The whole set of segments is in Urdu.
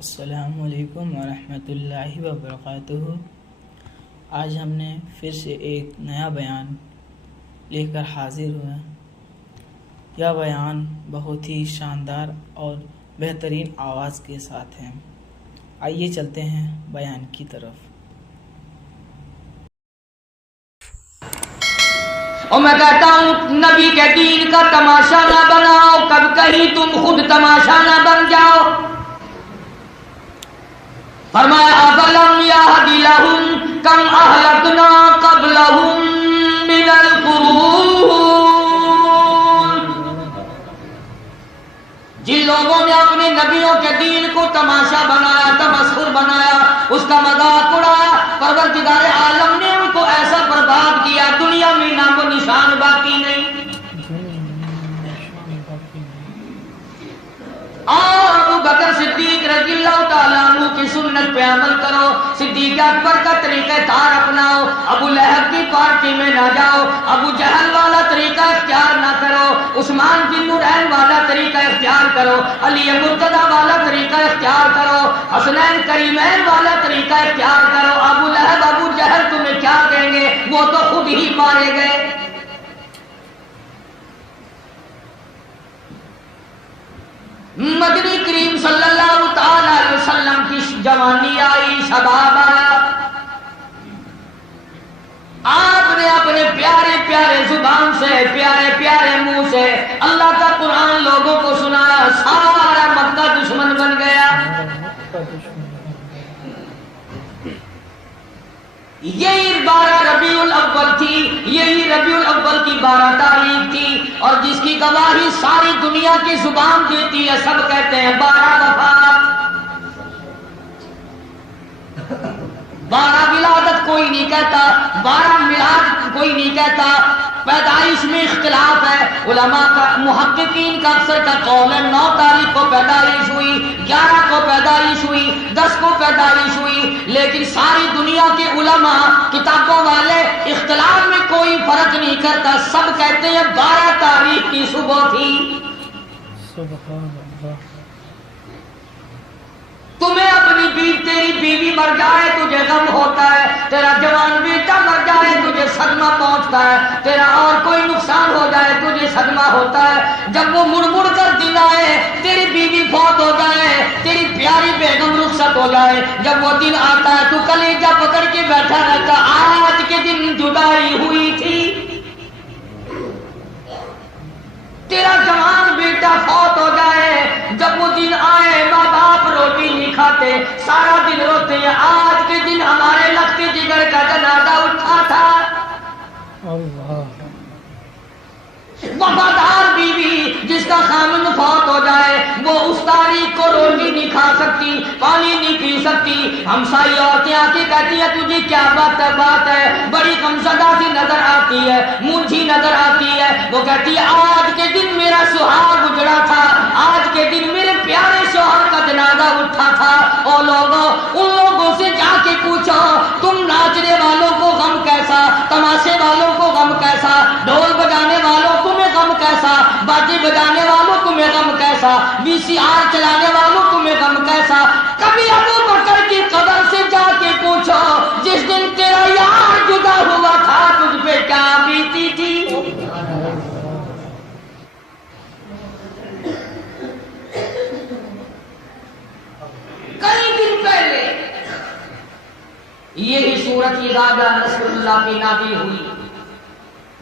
السلام علیکم ورحمۃ اللہ وبرکاتہ۔ آج ہم نے پھر سے ایک نیا بیان لے کر حاضر ہوئے ہیں۔ یہ بیان بہت ہی شاندار اور بہترین آواز کے ساتھ ہے۔ آئیے چلتے ہیں بیان کی طرف۔ اور میں کہتا ہوں نبی کے دین کا تماشا نہ بناؤ، کب کہیں تم خود تماشا نہ بن جاؤ۔ فرمایا اَفَلَمْ يَهْدِ لَهُمْ كَمْ أَهْلَكْنَا قَبْلَهُمْ مِنَ الْقُرُونِ۔ جن لوگوں نے اپنے نبیوں کے دین کو تماشا بنایا، تمسخر بنایا، اس کا مذاق اڑایا، پروردگار عالم نے ان کو ایسا برباد کیا، دنیا میں نام و نشان باقی نہیں۔ اور ابو بکر صدیق رضی اللہ تعالیٰ عنہ کی سنت پہ عمل کرو، صدیق اکبر کا طریقہ کار اپناؤ، ابو لہب کی پارٹی میں نہ جاؤ، ابو جہل والا طریقہ اختیار نہ کرو، عثمان بن نورین والا طریقہ اختیار کرو، علی مرتضیٰ والا طریقہ اختیار کرو، حسنین کریمین والا طریقہ اختیار کرو۔ ابو لہب ابو جہل تمہیں کیا کہیں گے، وہ تو خود ہی مارے گئے۔ مدنی کریم صلی اللہ تعالی علیہ وسلم کی جوانی آئی، شباب آیا، آپ نے اپنے پیارے پیارے زبان سے، پیارے پیارے منہ سے اللہ کا قرآن لوگوں کو سنایا، سارا مکہ دشمن بن گیا۔ یہی 12 ربیع الاول تھی، یہی ربیع الاول کی 12 تاریخ تھی، اور جس کی گواہی ساری دنیا کی زبان دیتی ہے، سب کہتے ہیں 12 وفات۔ 12 ولادت کوئی نہیں کہتا، 12 میلاد کوئی نہیں کہتا، پیدائش میں اختلاف ہے۔ علماء کا، محققین کا اکثر کا قول ہے 9 تاریخ کو پیدائش ہوئی، 11 کو پیدائش ہوئی، 10 کو پیدائش ہوئی، لیکن ساری دنیا کے علماء، کتابوں والے اختلاف میں کوئی فرق نہیں کرتا، سب کہتے ہیں 12 تاریخ کی صبح تھی۔ سبحان اللہ۔ تمہیں اپنی تیری بیوی مر جائے تجھے غم ہوتا ہے، تیرا جوان بیٹا مر جائے تجھے صدمہ پہنچتا ہے، تیرا اور کوئی نقصان ہو جائے تجھے صدمہ ہوتا ہے۔ جب وہ مڑ مڑ کر دن آئے، تیری بیوی فوت ہو جائے، تیری پیاری بیگم رخصت ہو جائے، جب وہ دن آتا ہے تو کلیجہ پکڑ کے بیٹھا رہتا، آج کے دن جدائی ہوئی تھی۔ تیرا جوان بیٹا فوت ہو جائے، جب وہ دن آئے، ماں باپ روٹی نہیں کھاتے، سارا دن روتے ہیں، آج کے دن ہمارے لگتے جگر کا جنازہ اٹھا تھا۔ اللہ۔ وفادار بیوی جس کا خامن فوت ہو جائے، وہ اس تاریخ کو روٹی نہیں کھا سکتی، پانی نہیں پی سکتی، ہمسائی عورتیں آ کے کہتی ہیں تجھے کیا بات ہے، بڑی غمزدہ سی نظر آتی ہے، مونجھی نظر آتی ہے۔ وہ کہتی ہے آج کے دن میرا سہاگ اجڑا تھا، آج کے دن میرے پیارے شوہر کا جنازہ اٹھا تھا۔ اور لوگوں، ان لوگوں سے جا کے پوچھو تم ناچنے والوں کو غم کیسا، تماشے والوں کو غم کیسا، ڈھول بجانے والوں تمہیں غم کیسا، باجے بجانے والوں تمہیں غم کیسا، VCR چلانے والوں تمہیں غم کیسا۔ کبھی ابو بکر کی قبر سے جا کے پوچھو جس دن تیرا یار جدا ہوا تھا تجھ پہ کیا بیتی تھی۔ کئی دن پہلے یہی سورت اذا جاء نصر اللہ کی نازل ہوئی،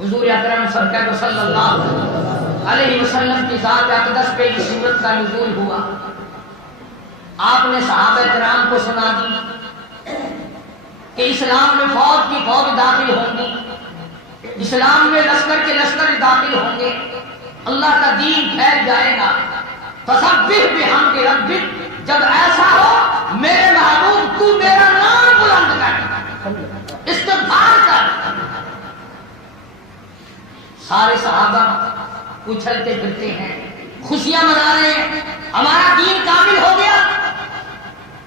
حضور اکرم صلی اللہ علیہ وسلم کی ذات اقدس پہ اس سورت کا نزول ہوا۔ آپ نے صحابہ کرام کو سنا دی کہ اسلام میں فوج کی فوج داخل ہوں گی، اسلام میں لشکر کے لشکر داخل ہوں گے، اللہ کا دین پھیل جائے گا۔ فسبح بحمد ربک، جب ایسا ہو میرے محبوب تو میرا نام بلند کر، استغفار کر۔ سارے صحابہ اچھلتے پھرتے ہیں، خوشیاں منا رہے ہیں، ہمارا دین کامل ہو گیا،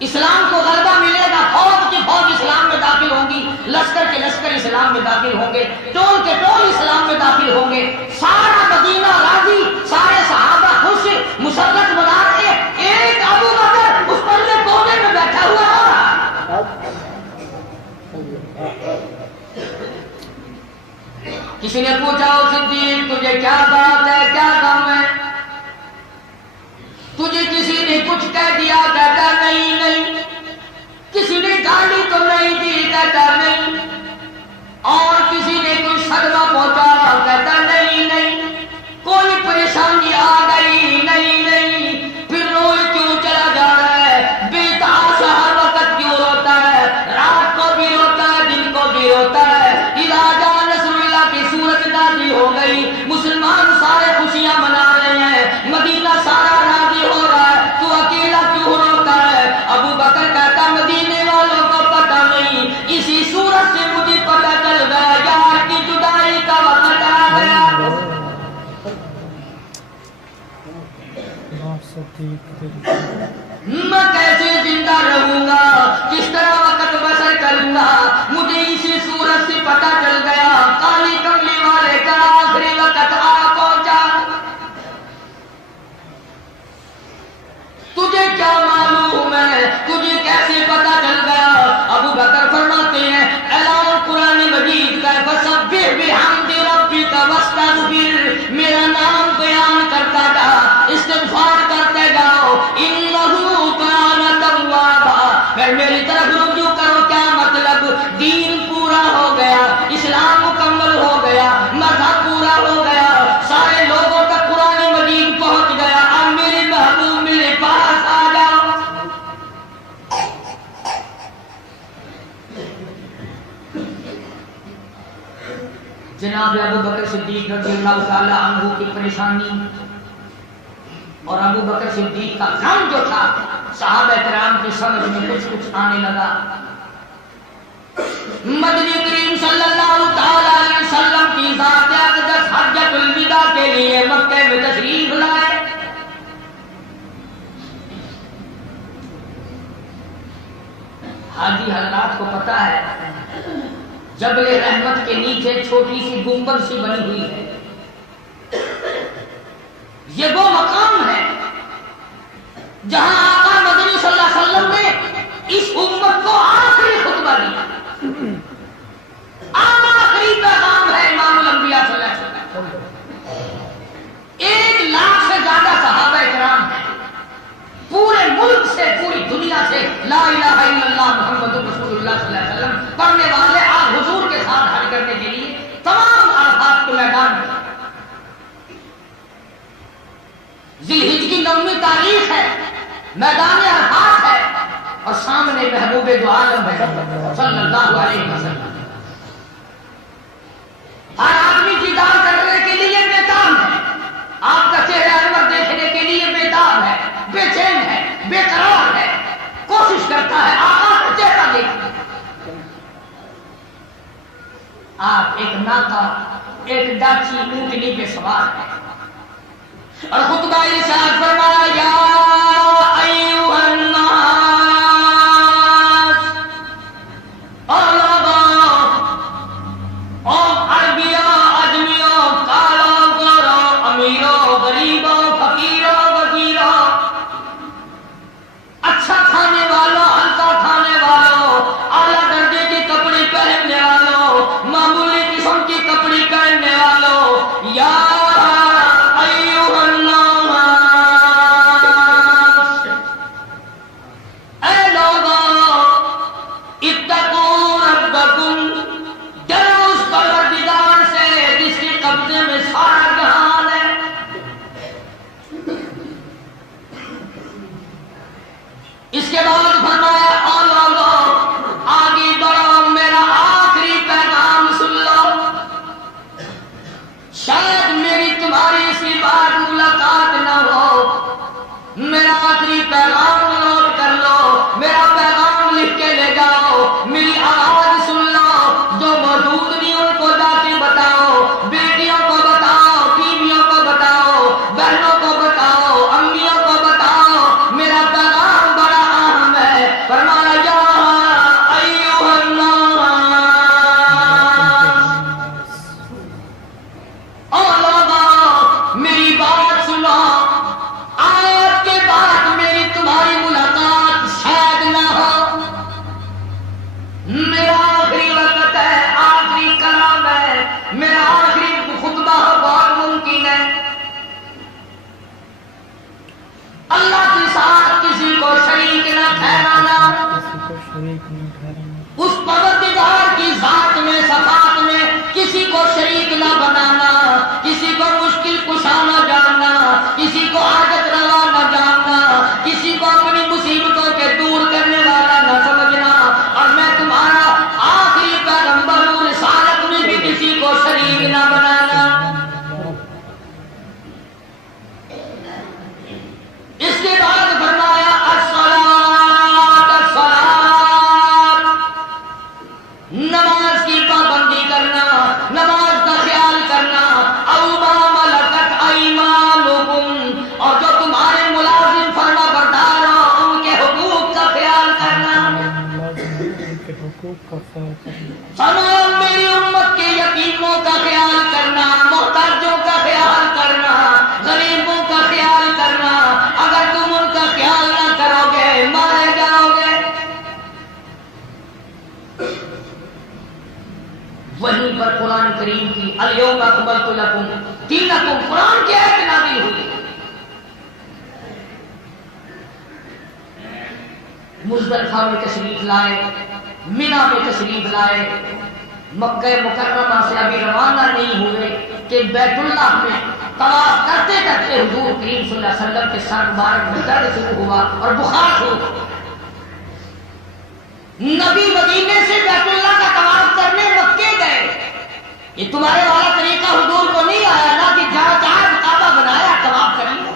اسلام کو غلبہ ملے گا، فوج کی فوج اسلام میں داخل ہوں گی، لشکر کے لشکر اسلام میں داخل ہوں گے، ٹول کے ٹول اسلام میں داخل ہوں گے۔ سارا مدینہ راضی، سارے صحابہ خوش، مسرت منا رہے، ایک ابو بکر اس پر کسی نے پوچھا او صدیق تجھے کیا بات ہے، کیا غم ہے، تجھے کسی نے کچھ کہہ دیا؟ کہتا نہیں نہیں۔ کسی نے گالی تو نہیں دی؟ کہتا نہیں۔ اور کسی نے کوئی صدمہ پہنچا؟ کہتا نہیں نہیں۔ کوئی پریشانی آ گئی؟ نہیں نہیں۔ پھر روئے کیوں چلا جا رہا ہے؟ بے تحاشا ہر وقت کیوں روتا ہے؟ رات کو بھی روتا ہے، دن کو بھی روتا ہے۔ اذا جاء نصر اللہ کی صورت نازل ہو گئی، مسلمان سارے خوشیاں منا رہے ہیں، مدینہ سارا راضی ہو رہا ہے، تو اکیلا کیوں روتا ہے؟ ابو بکر کہتا مدینے والوں کو پتہ نہیں، اسی صورت سے مجھے پتہ چل گیا یار کی جدائی کا وقت آ گیا۔ میں کیسے زندہ رہوں گا، کس طرح وقت بسر کروں گا؟ مجھے اسی صورت سے پتہ چل گیا کالی کملی والے کا آخری وقت آ پہنچا۔ تجھے کیا معلوم ہے، تجھے کیسے پتہ چل گیا؟ ابو بکر فرماتے ہیں اعلان قرآن مجید کا فسبح بحمد ربک واستغفر، میرا نام بیان کرتا جا، استغفار کرتے جاؤ، انہ کان توابا، پھر میری طرف رجوع کرو۔ کیا مطلب؟ دین پورا ہو گیا، اسلام مکمل ہو گیا، مذہب پورا ہو گیا، سارے لوگوں تک قرآن مجید پہنچ گیا، اب میرے محبوب میرے پاس آ جاؤ۔ جناب ابو بکر صدیق رضی اللہ تعالی عنہ کی پریشانی اور ابو بکر صدیق کا غم جو تھا، صحابہ کرام کی سمجھ میں کچھ آنے لگا۔ مدنی کریم صلی اللہ تعالی علیہ وسلم کی ذات اقدس حجۃ الوداع کے لیے مکہ میں تشریف لائے۔ حاجی حضرات کو پتہ ہے جبل رحمت کے نیچے چھوٹی سی گنبد سی بنی ہوئی ہے، یہ وہ مقام ہے جہاں آقا مدنی صلی اللہ علیہ وسلم نے اس امت کو آخری خطبہ دیا، آخری پیغام ہے امام الانبیاء صلی اللہ علیہ وسلم۔ 1 لاکھ سے زیادہ صحابہ کرام ہیں، پورے ملک سے، پوری دنیا سے لا الہ الا اللہ محمد رسول اللہ صلی اللہ علیہ وسلم پڑھنے والے آپ حضور کے ساتھ حج کرنے کے لیے تمام عرفات کے میدان میں۔ ذی الحجہ کی 9ویں تاریخ ہے، میدان عرفات ہے، اور سامنے محبوب دو عالم ہے صلی اللہ علیہ وسلم۔ ہر آدمی دیدار کرنے کے لیے بےتاب ہے، آپ کا چہرہ انور دیکھنے کے لیے بےتاب ہے، بے چین ہے، بے قرار ہے، کوشش کرتا ہے آقا کا چہرہ دیکھنے۔ آپ ایک ناکا، ایک ڈاچی اونٹنی پہ سوار ہے اور خطبہ ارشاد فرمایا یا ایھا الناس، عربیوں اجمیوں، کالوں گوروں، امیروں غریبوں، فقیروں وزیروں، اچھا کھانے والوں، ہلکا کھانے والوں، اعلیٰ درجے کے کپڑے پہننے والوں، معمولی قسم کی کپڑے پہننے والوں، یا ایھا الناس، اے لوگوں، اتقوا ربکم، ڈرو اس پروردگار سے جس کے قبضے میں سارا جہان ہے۔ اس کے بعد فرمایا او لوگوں آگے بڑھو، میرا آخری پیغام سن لو، شاید میری تمہاری اسی بار ملاقات نہ ہو، میرا آخری پیغام نوٹ کر لو، میرا پیغام لکھ کے لے جاؤ، میری آواز سن لو، جو موجود نہیں ان کو جا کے بتاؤ، بیٹیوں کو بتاؤ، بیویوں کو بتاؤ، بہنوں کو بتاؤ، امیوں کو بتاؤ، میرا پیغام بڑا اہم ہے۔ فرمایا یا ایھا الناس، او لوگوں میری بات سنو، آیت کے بعد میری تمہاری اس پروردگار کی ذات میں صفات میں کسی کو شریک نہ بنانا، کسی کو مشکل کشا نہ جاننا، کسی کو حاجت روا نہ جاننا، کسی کو اپنی مصیبتوں کے دور کرنے والا نہ سمجھنا، اور میں تمہارا آخری پیغمبر ہوں، رسالت میں بھی کسی کو شریک نہ بنانا۔ اس کے بعد فرمایا نماز کی پابندی کرنا، نماز کا خیال کرنا، او ما ملکت ایمانکم، اور جو تمہارے ملازم فرما بردار ہو ان کے حقوق کا خیال کرنا۔ تمام میری امت کے یتیموں کا خیال کرنا، محتاجوں کا خیال کرنا، غریبوں کا خیال کرنا۔ اگر تم ان کا خیال نہ کرو گے مارے جاؤ گے۔ وہیں پر قرآن کریم کی الیوم اکملت لکم دینکم قرآن کی آیت نازل ہوئی۔ مزدلفہ میں تشریف لائے، منی میں تشریف لائے، مکہ مکرمہ سے ابھی روانہ نہیں ہوئے کہ بیت اللہ میں طواف کرتے کرتے حضور کریم صلی اللہ علیہ وسلم کے سر مبارک میں درد شروع ہوا اور بخار شروع ہوا۔ نبی مدینے سے بیت اللہ کا طواف کرنے مکے گئے۔ یہ تمہارے والا طریقہ حضور کو نہیں آیا نا کہ جہاں چاہے کعبہ بنایا طواف کر لیا۔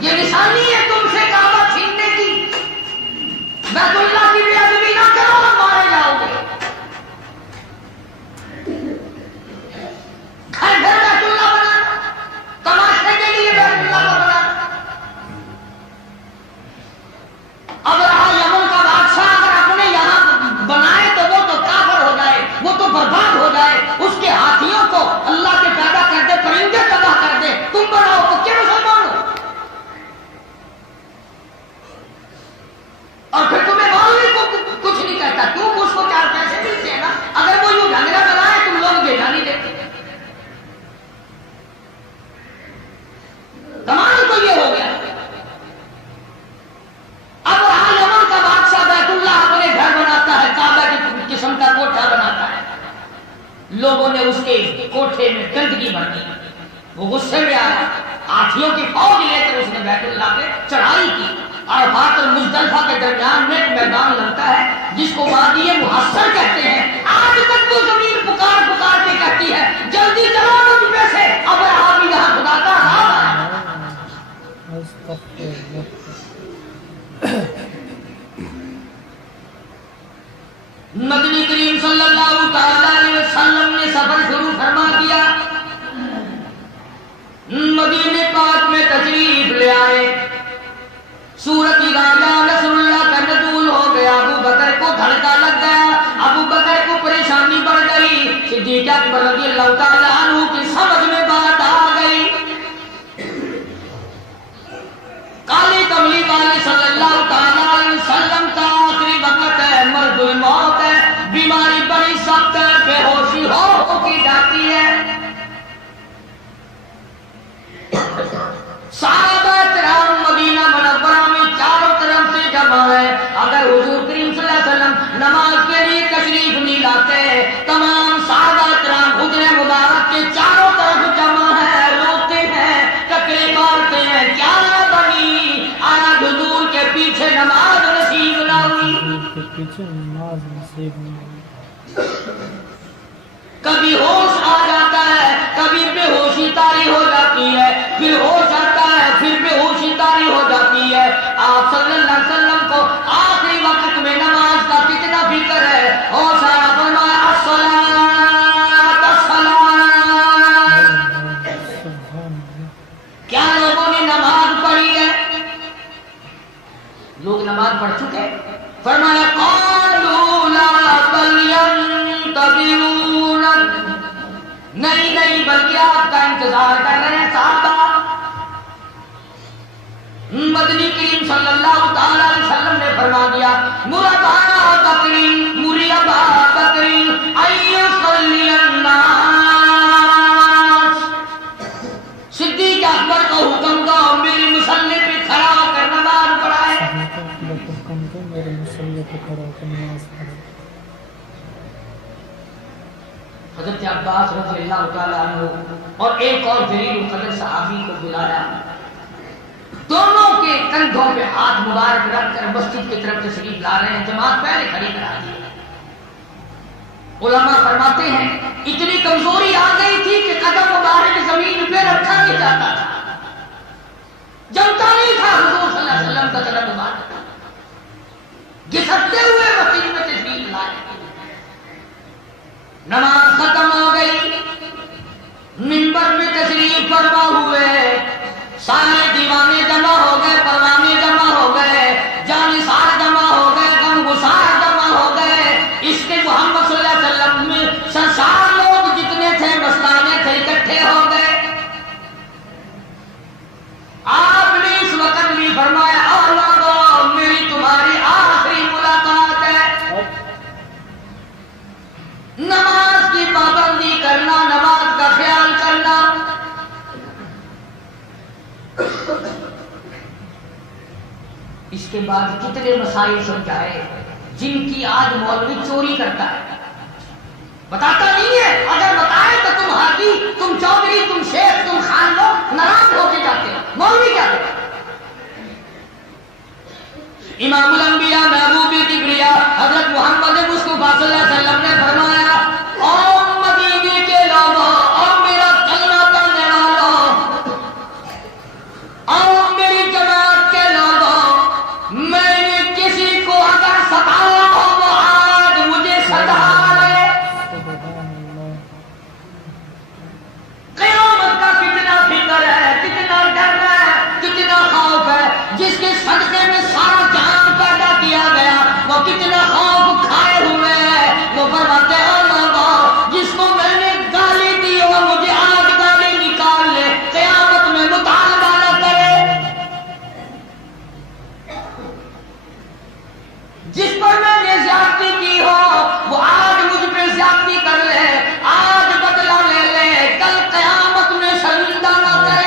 یہ نشانی ہے تم سے کعبہ چھیننے کی۔ بیت اللہ کی بے ادبی نہ کرو اور مارے جاؤ گے۔ گھر گھر بیت اللہ بنا، تماشے کے لیے بیت اللہ کا بنا۔ اب رہا یمن کا بادشاہ اگر اپنے یہاں بنائے تو وہ تو کافر ہو جائے، وہ تو برباد ہو جائے، اس کے ہاتھیوں کو اللہ کے پیدا کر دے، پرندے تباہ کر دے، تم بناؤ تو کیا مسلمان ہو؟ اور پھر تمہیں مولوی کو کچھ نہیں کہتا، کیوں؟ اس کو 4 پیسے ملتے ہیں نا۔ اگر وہ یوں جھگڑا بنائے تم لوگ بھیجا نہیں دیتے۔ کمال تو یہ ہو گیا۔ اب رہا یمن کا بادشاہ بیت اللہ اپنے گھر بناتا ہے، کعبہ کی قسم کا کوٹھا بناتا ہے، لوگوں نے اس کے کوٹھے میں گندگی بھر دی، وہ غصے میں آیا، ہاتھیوں کی فوج لے کر اس نے بیت اللہ پہ چڑھائی کی۔ عرفات اور مزدلفہ کے درمیان میں ایک میدان لگتا ہے جس کو وادی محصر کہتے ہیں۔ آج تک وہ زمین پکار پکار کے کہتی ہے جلدی چلو مجھ پہ سے، اب رہا بھی یہاں خدا کا عذاب ہے۔ مدنی کریم صلی اللہ علیہ وسلم نے سفر شروع فرما دیا، مدینے پاک میں تشریف لے آئے۔ سورت اذا جاء نصر اللہ کا نزول ہو گیا، ابو بکر کو دھڑکا لگ گیا، ابو بکر کو پریشانی بڑھ گئی، صدیق اکبر رضی اللہ تعالیٰ عنہ کی سمجھ میں بات آ گئی۔ کالی کملی والے صلی اللہ تعالیٰ علیہ وسلم کا آخری وقت ہے، مرض الموت ہے، بیماری بڑی سخت ہے، بے ہوشی ہو کی جاتی ہے۔ صحابہ کرام مدینہ منورہ میں چاروں طرف سے جمع ہے۔ اگر حضور کریم صلی اللہ علیہ وسلم نماز کے لیے تشریف نہیں لاتے، تمام صحابہ کرام حجرے مبارک کے چاروں طرف جمع ہے، روتے ہیں، ٹکرے مارتے ہیں، کیا بنی آج حضور کے پیچھے نماز نصیب نہ ہوئی۔ کبھی ہوش آ جاتا ہے، کبھی بے ہوشی طاری ہو جاتی ہے، پھر ہوش آتا ہے، پھر بے ہوشی طاری ہو جاتی ہے۔ آپ صلی اللہ علیہ وسلم کو آخری وقت میں نماز کا کتنا فکر ہے، ہوش آیا، فرمایا الصلاۃ الصلاۃ۔ کیا لوگوں نے نماز پڑھی ہے؟ لوگ نماز پڑھ چکے، فرمایا قالوا لا بل ينتظرون، نہیں نہیں بلکہ آپ کا انتظار کر رہے ہیں صحابہ۔ مدنی کریم صلی اللہ تعالی علیہ وسلم نے فرما دیا مرابا بکری مرابا بکری ایصلی الناس، صدیق اکبر کو حکم دو میری مصلی پہ کھڑا ہو کر نماز پڑھائے۔ حضرت عباس رضی اللہ تعالیٰ عنہ اور ایک اور جلیل القدر صحابی کو بلایا، دونوں کے کندھوں پہ ہاتھ مبارک رکھ کر مسجد کی طرف تشریف لا رہے ہیں، جماعت پہلے کھڑی کرا دی۔ علماء فرماتے ہیں اتنی کمزوری آ گئی تھی کہ قدم مبارک زمین پہ رکھا نہیں جاتا تھا، جمتا نہیں تھا حضور صلی اللہ علیہ وسلم کا قدم مبارک، گھسٹتے ہوئے مسجد میں تشریف لائے۔ نماز ختم ہو گئی، منبر میں تشریف فرما ہوئے، سارے دیوانے جمع ہو گئے، پروانے جمع ہو گئے، جانثار جمع ہو گئے، غمگسار جمع ہو گئے، اس کے محمد صلی اللہ علیہ وسلم میں سنسار لوگ جتنے تھے، مستانے تھے، اکٹھے ہو گئے۔ آپ نے اس وقت بھی فرمایا اولادو میری تمہاری آخری ملاقات ہے، نماز کی پابندی کرنا، نماز کا خیال کرنا۔ اس کے بعد کتنے مسائل سمجھائے جن کی آج مولوی چوری کرتا ہے، بتاتا نہیں ہے، اگر بتائے تو تم حاجی، تم چودھری، تم شیخ، تم خان لوگ ناراض ہو کے جاتے ہیں، مولوی کیا کرتا ہے؟ امام الانبیاء محبوب کبریا حضرت محمد مصطفیٰ صلی اللہ علیہ وسلم نے فرمایا او مدینے کے لوگوں، او میرا کلمہ پڑھنے والوں، او میری جماعت کے لوگوں، میں نے کسی کو اگر ستایا ہو وہ آج مجھے ستا لے۔ قیامت کا کتنا فکر ہے، کتنا ڈر ہے، کتنا خوف ہے، جس کے صدقے میں سارا جہان پیدا کیا گیا، وہ کتنا خوف کھائے ہوئے ہیں۔ وہ فرماتے ہیں لوگوں، جس کو میں نے گالی دی وہ مجھے آج گالی نکال لے، قیامت میں مطالبہ نہ کرے۔ جس پر میں نے زیادتی کی ہو وہ آج مجھ پہ زیادتی کر لے، آج بدلہ لے لے، کل قیامت میں شرمندہ نہ کرے۔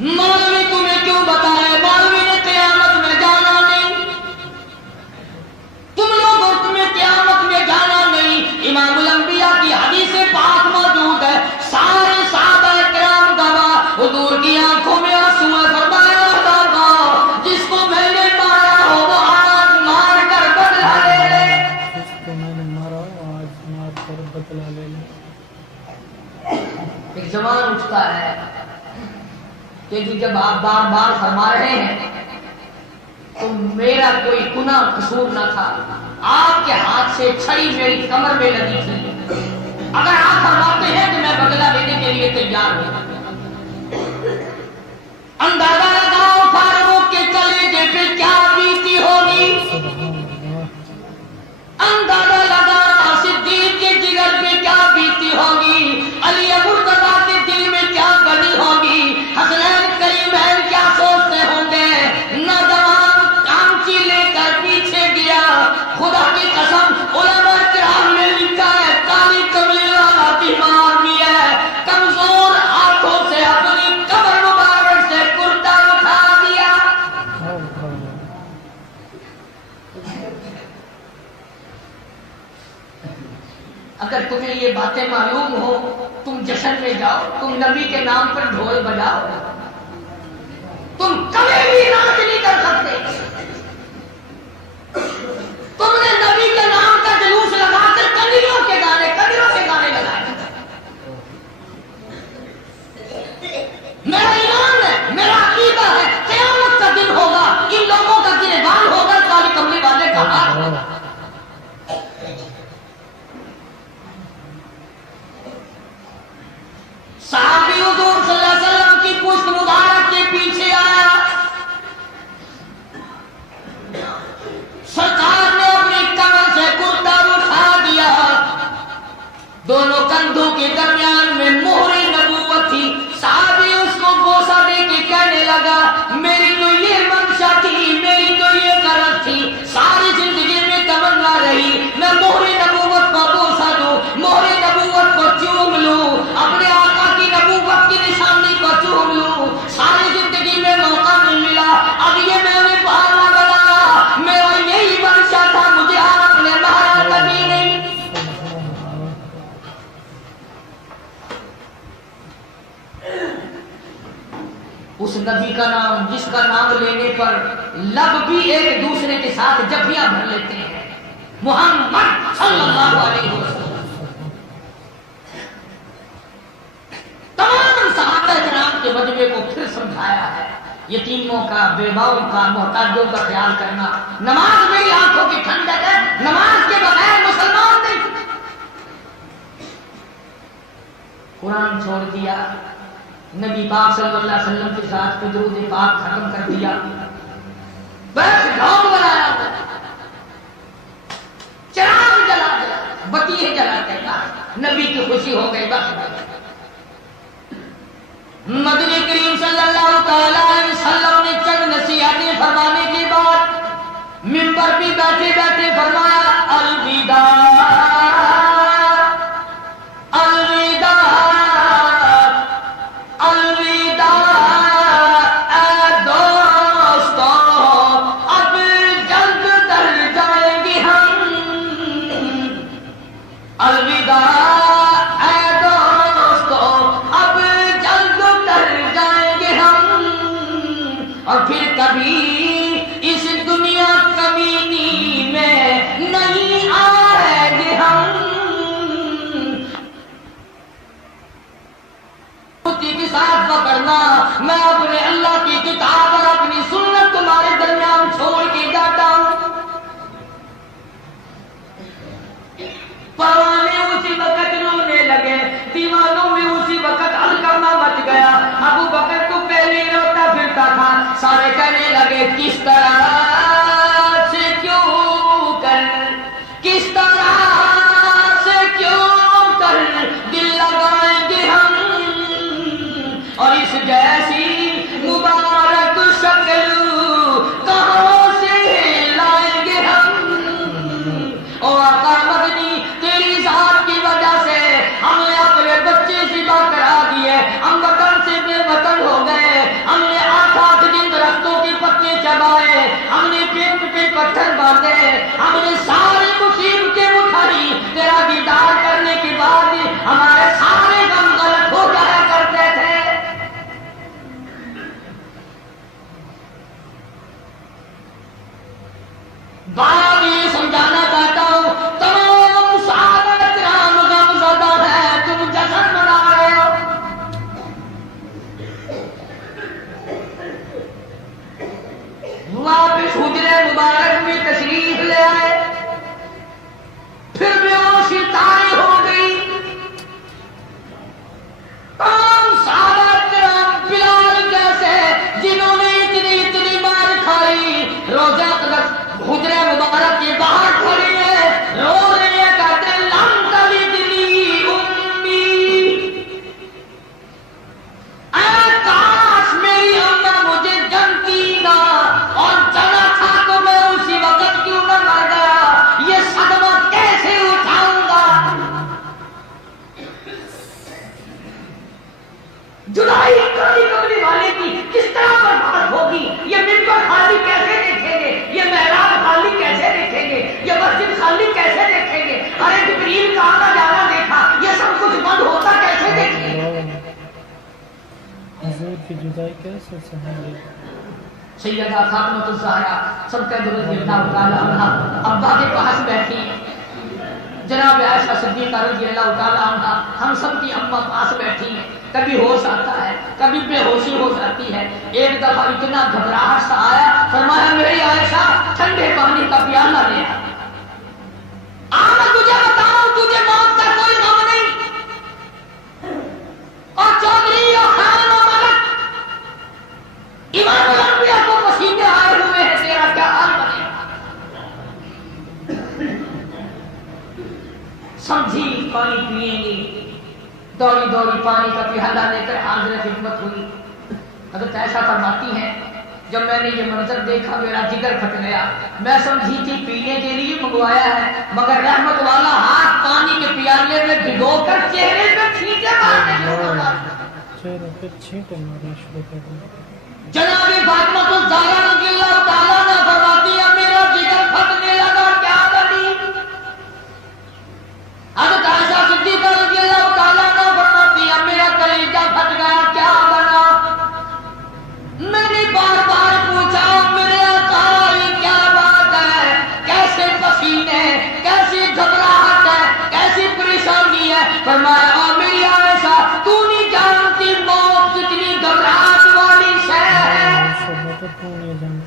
مولوی تمہیں کیوں بتائے، مولوی نے قیامت میں جانا نہیں، تم لوگوں تمہیں قیامت میں جانا نہیں۔ امام الانبیاء کی حدیث پاک موجود ہے، سارے صحابہ کرام گواہ، حضور کی آنکھوں میں آنسو ہے، فرمایا لوگوں جس کو میں نے مارا ہو وہ آج مار کر بدلہ لے لے، جس کو میں نے مارا آج مار کر بدلہ لے لے۔ ایک زمان اٹھتا ہے کہ جب آپ بار بار فرما رہے ہیں تو میرا کوئی گناہ قصور نہ تھا، آپ کے ہاتھ سے چھڑی میری کمر میں لگی تھی، اگر آپ فرماتے ہیں کہ میں بدلہ لینے کے لیے تیار ہوں، اندازہ لگاؤ فاروق کے کلیجے پہ کیا بیتی ہوگی، اندازہ لگاؤ صدیق کے جگر پہ کیا بیتی ہوگی، علی مرتضیٰ کے دل میں کیا بنی ہوگی، حسنین کریمین کیا سوچتے ہوں گے۔ نوجوان کامچی لے کر پیچھے گیا، خدا کی قسم علماء کرام نے لکھا ہے کالی کملی والا بیمار بھی ہے، کمزور ہاتھوں سے اپنی کمر مبارک سے کرتا اٹھا دیا۔ اگر تمہیں یہ باتیں معلوم ہو تم جشن میں جاؤ، تم نبی کے نام پر ڈھول بجاؤ، تم کبھی بھی ناچ نہیں کر سکتے۔ تم نے نبی کے نام کا جلوس لگا کر کنجریوں کے گانے لگائے۔ میرا ایمان ہے، میرا عقیدہ ہے، قیامت کا دن ہوگا، ان لوگوں کا گریبان ہوگا کالی کملی والے کا ہاتھ ہوگا۔ صحابی حضور صلی اللہ علیہ وسلم کی پشت مبارک کے پیچھے آیا، اس نبی کا نام جس کا نام لینے پر لب بھی ایک دوسرے کے ساتھ جبیاں بھر لیتے ہیں، محمد صلی اللہ علیہ وسلم۔ تمام صحابہ کرام کے مجمع کو پھر سمجھایا ہے، یتیموں کا، بیواؤں کا، محتاجوں کا خیال کرنا۔ نماز میری آنکھوں کی ٹھنڈک ہے، نماز کے بغیر مسلمان نہیں۔ قرآن چھوڑ دیا، نبی پاک صلی اللہ علیہ وسلم کے ساتھ درود پاک ختم کر دیا، بس ڈھونگ بنایا، چراغ جلا دیا، بتیے جلاتے بس نبی کی خوشی ہو گئی۔ بس مدنی کریم صلی اللہ تعالی علیہ وسلم نے چند نصیحتیں فرمانے کے بعد منبر پہ بیٹھے بیٹھے فرمایا، الوداع الوداع الوداع اے دوستو، اب جلد تر جائیں گے ہم، الوداع اے دوستو، اب جلد تر جائیں گے ہم، اور پھر کبھی اس دنیا کمینی میں نہیں آئیں گے ہم۔ کے ساتھ پکڑنا، میں اپنے اللہ کی کتاب اور اپنی سنت تمہارے درمیان چھوڑ کے جاتا ہوں۔ پرانے اسی وقت رونے لگے، دیوانوں میں اسی وقت ہلکما مچ گیا۔ ابو بکر تو پہلے روتا پھرتا تھا، سارے کہنے لگے کس طرح سے کیوں کر، کس طرح سے کیوں کر دل لگائیں گے ہم، اور اس جیسی مبارک شکل کہاں سے لائیں گے ہم۔ او آقا مدنی، تیری ذات کی وجہ سے ہم نے اپنے بچے ذبح کرا دیے، ہم وطن سے بے وطن ہو گئے، ہم نے 8 دن درختوں کے پتے چبائے، ہم نے پیٹ پہ پتھر باندھے، ہم نے ساری مصیبتیں اٹھائی، تیرا دیدار کرنے کے بعد ہمارے سارے غم غلط ہو جایا کرتے تھے۔ بات یہ سمجھانا چاہتا ہوں، تمام صحابہ کرام غم زدہ ہے، تم جشن منا رہے ہو۔ واپس حجرے مبارک میں تشریف لے آئے، پھر بیہوشی طاری ہو گئی۔ تمام صحابہ کرام بلال جیسے جنہوں نے اتنی مار کھائی، روزہ حجرے مبارک کے باہر کھڑی ہے، رو رہی ہے، کہتے لم تلدنی امی، اے کاش میری اماں مجھے جنتی نہ، اور جنا تھا تو میں اسی وقت کیوں نہ مر گیا، یہ صدمہ کیسے اٹھاؤں گا۔ جدائی کرنے والے کی کس طرح برباد ہوگی، یہ منبر خالی کیسے دیکھیں گے، یہ محراب خالی کیسے دیکھیں گے، یہ مسجد خالی کیسے دیکھیں گے، ارے جبریل کا آنا جانا دیکھا، یہ سب کچھ بند ہوتا کیسے دیکھیں گے۔ حضور کی جدائی کیسے سہیں گے۔ سیدہ فاطمہ الزہرا سب رضی اللہ تعالی عنہا ابا کے پاس بیٹھی ہیں، جناب عائشہ صدیقہ رضی اللہ تعالی عنہا ہم سب کی اماں پاس بیٹھی ہیں۔ کبھی ہوش آتا ہے، کبھی بے ہوشی ہو جاتی ہے۔ ایک دفعہ اتنا گھبراہٹ سا آیا، فرمایا میری عائشہ ٹھنڈے پانی کا پیالہ لے آ، میں تجھے بتاؤں تجھے موت کا کوئی غم نہیں، اور چودھری اور خان و ملک امام الانبیاء کو پسینے آئے ہوئے ہیں، تیرا کیا حال بنے گا۔ سمجھی پانی پیئیں گی، دوڑی پانی کا پیالہ لے کر حاضر خدمت ہوئی۔ حضرت عائشہ فرماتی ہیں جب میں نے یہ منظر دیکھا میرا جگر پھٹ گیا، میں سمجھی تھی پینے کے لیے منگوایا ہے، مگر رحمت والا ہاتھ پانی کے پیالے میں بھگو کر چہرے پہ چھینٹے مارنے لگا۔ چہرے پہ چھینٹے مارنا شروع کر دیا۔ جناب فاطمہ الزہرا رضی اللہ تعالیٰ عنہ فرماتی ہے میرا جگر پھٹنے لگا، کیا بنی؟ حضرت عائشہ صدیقہ رضی اللہ تعالیٰ عنہ فرماتی ہے میرا کلیجہ پھٹ گیا، کیا بنا؟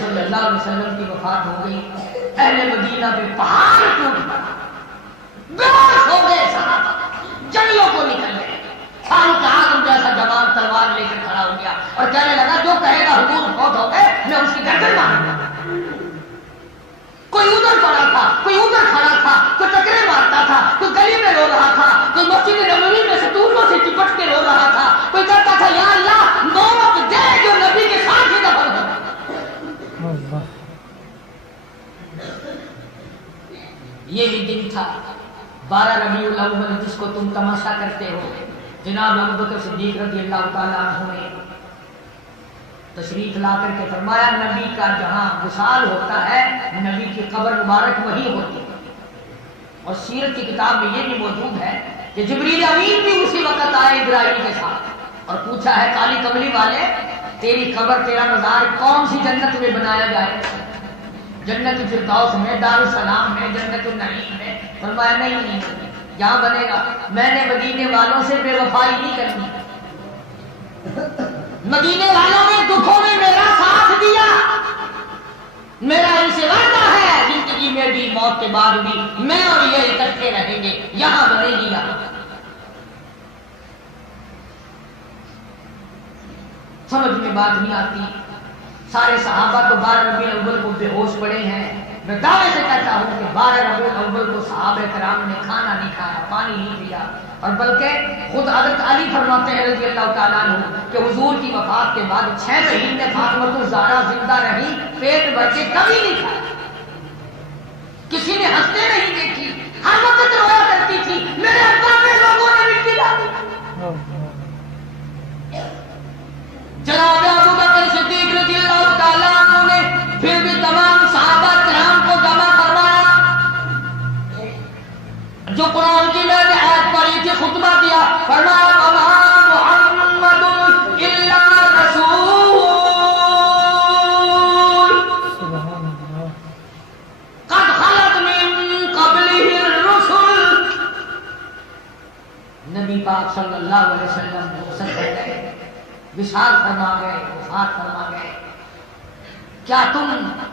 صلی اللہ علیہ وسلم کی وفات ہو گئی، اہل مدینہ پہ پہاڑ ٹوٹ پڑا، بے ہوش ہو گئے صحابہ، جنگلوں کو نکل گئے۔ فاروق اعظم جیسا جوان تلوار لے کر کھڑا ہو گیا اور کہنے لگا جو کہے گا حضور فوت ہو گئے میں اس کی گردن ماروں گا۔ کوئی ادھر پڑا تھا، کوئی ادھر کھڑا تھا، کوئی ٹکرے مارتا تھا، کوئی گلی میں رو رہا تھا، کوئی مسجد نبوی میں ستونوں سے چپٹ کے رو رہا تھا، کوئی کہتا تھا یا اللہ موت دے جو نبی کے ساتھ ہی دفن ہو۔ یہی دن تھا 12 ربیع الاول جس کو تم تماشا کرتے ہو۔ جناب ابوبکر صدیق رضی اللہ تعالیٰ عنہ نے تشریف لا کر کے فرمایا نبی کا جہاں وصال ہوتا ہے نبی کی قبر مبارک وہی ہوتی ہے، اور سیرت کی کتاب میں یہ بھی موجود ہے کہ جبریل امین بھی اسی وقت آئے ابراہیم کے ساتھ اور پوچھا ہے کالی کملی والے تیری قبر تیرا مزار کون سی جنت میں بنایا جائے؟ جنت الفردوس میں، دار السلام میں، جنت النعیم میں؟ فرمایا نہیں یہاں بنے گا، میں نے مدینے والوں سے بے وفائی نہیں کرنی، مدینے والوں نے دکھوں میں میرا ساتھ دیا، میرا ان سے وعدہ ہے زندگی میں بھی موت کے بعد بھی میں اور یہ اکٹھے رہیں گے، یہاں بنے گی یہاں۔ سمجھ میں بات نہیں آتی، سارے صحابہ تو 12 ربیع الاول کو بے ہوش پڑے ہیں۔ میں دعوے سے کہتا ہوں کہ 12 ربیع الاول کو صحابہ کرام نے کھانا نہیں کھایا، پانی نہیں پیا، اور بلکہ خود حضرت علی فرماتے ہیں رضی اللہ تعالیٰ عنہ کہ حضور کی وفات کے بعد 6 مہینے فاطمہ الزہرا زندہ رہی، پیٹ بھر کے کبھی نہیں کھایا، کسی نے ہنستے نہیں دیکھی، ہر وقت رویا کرتی تھی میرے ابا پہ لوگوں نے مٹی ڈالی۔ جناب ابوبکر صدیق رضی اللہ تعالیٰ عنہ نے پھر بھی تمام صحابہ کرام کو جمع کروایا، جو قرآن کی میں نے آیت پڑھی تھی خطبہ دیا، فرمایا وما محمد الا رسول قد خلت من قبله الرسل۔ نبی پاک صلی اللہ علیہ وسلم رخصت ہو گئے، وصال فرما گئے، وفات فرما گئے، کیا تم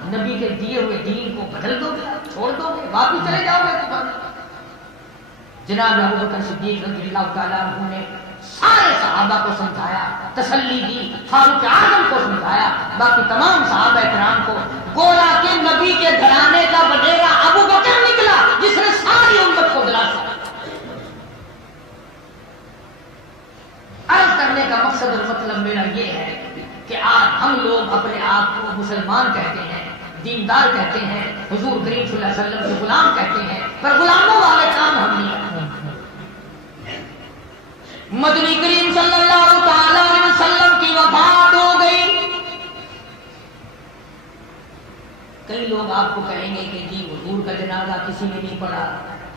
نبی کے دیے ہوئے دین کو بدل دو گے، چھوڑ دو گے، واپس چلے جاؤ گے تم؟ جناب ابوبکر صدیق رضی اللہ تعالیٰ عنہ نے سارے صحابہ کو سمجھایا، تسلی دی، فاروق اعظم کو سمجھایا، باقی تمام صحابہ کرام کو، گویا کہ نبی کے گھرانے کا وڈیرا ابوبکر نکلا جس نے ساری امت کو دلاسا۔ عرض کرنے کا مقصد اور مطلب میرا یہ ہے کہ آج ہم لوگ اپنے آپ کو مسلمان کہتے ہیں، دیندار کہتے ہیں، حضور کریم صلی اللہ علیہ وسلم کے غلام کہتے ہیں، پر غلاموں والے کام ہم نہیں کرتے۔ مدنی کریم صلی اللہ تعالی علیہ وسلم کی وفات ہو گئی، کئی لوگ آپ کو کہیں گے کہ جی حضور کا جنازہ کسی نے نہیں پڑھا،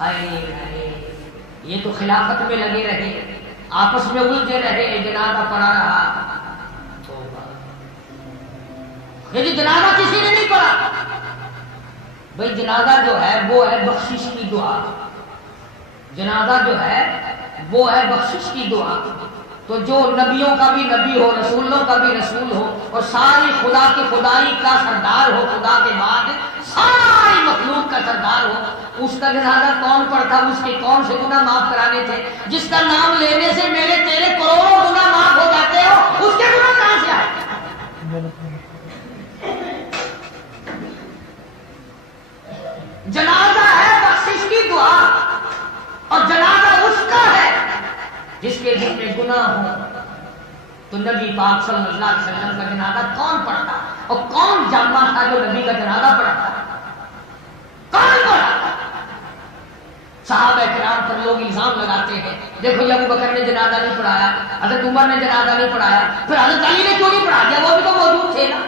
آئے یہ تو خلافت میں لگے رہے، آپس میں الجھے رہے، جنازہ پڑھا رہا، یہ جی جنازہ کسی نے نہیں پڑھا۔ بھائی جنازہ جو ہے وہ ہے بخشش کی دعا، جنازہ جو ہے وہ ہے بخشش کی دعا، تو جو نبیوں کا بھی نبی ہو، رسولوں کا بھی رسول ہو، اور ساری خدا کی خدائی کا سردار ہو، خدا کے بعد ساری مخلوق کا سردار ہو، اس کا جنازہ کون پڑھتا، اس کے کون سے گناہ معاف کرانے تھے؟ جس کا نام لینے سے میرے تیرے کروڑوں گناہ معاف ہو جاتے ہو، اس کے گناہ کہاں سے آئے؟ جنازہ ہے بخشش کی دعا، اور جنازہ اس کا ہے جس کے دل میں گناہ ہو۔ تو نبی پاک صلی اللہ علیہ وسلم کا جنازہ کون پڑھتا، اور کون جانتا تھا جو نبی کا جنازہ پڑھتا؟ کون پڑھتا؟ صحابہ کرام پر لوگ الزام لگاتے ہیں، دیکھو یہ ابو بکر نے جنازہ نہیں پڑھایا، حضرت عمر نے جنازہ نہیں پڑھایا، پھر حضرت علی نے کیوں نہیں پڑھا دیا، وہ بھی تو موجود تھے نا۔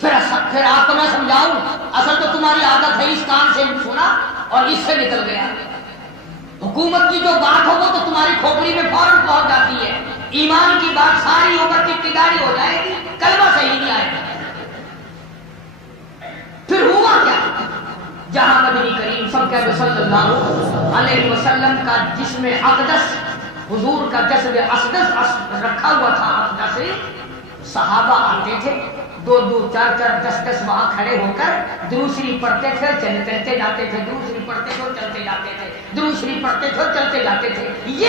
پھر آپ کو میں سمجھاؤں، اصل تو تمہاری عادت ہے اس کان سے سنا اور اس سے نکل گیا، حکومت کی جو بات ہو وہ تو تمہاری کھوپڑی میں فوراً پہنچ جاتی ہے، ایمان کی بات ساری عمر کی ابتدائی ہو جائے گی، کلمہ صحیح نہیں آئے گا۔ پھر ہوا کیا؟ جہاں نبی کریم صلی اللہ علیہ وسلم کا جسم اقدس، حضور کا جسم اقدس رکھا ہوا تھا، اقدس صحابہ آتے تھے 2-2 4-4 10-10 وہاں کھڑے ہو کر درود شریف پڑھتے تھے چلتے جاتے تھے، درود شریف پڑھتے تھے چلتے جاتے تھے، درود شریف پڑھتے تھے چلتے جاتے تھے. یہ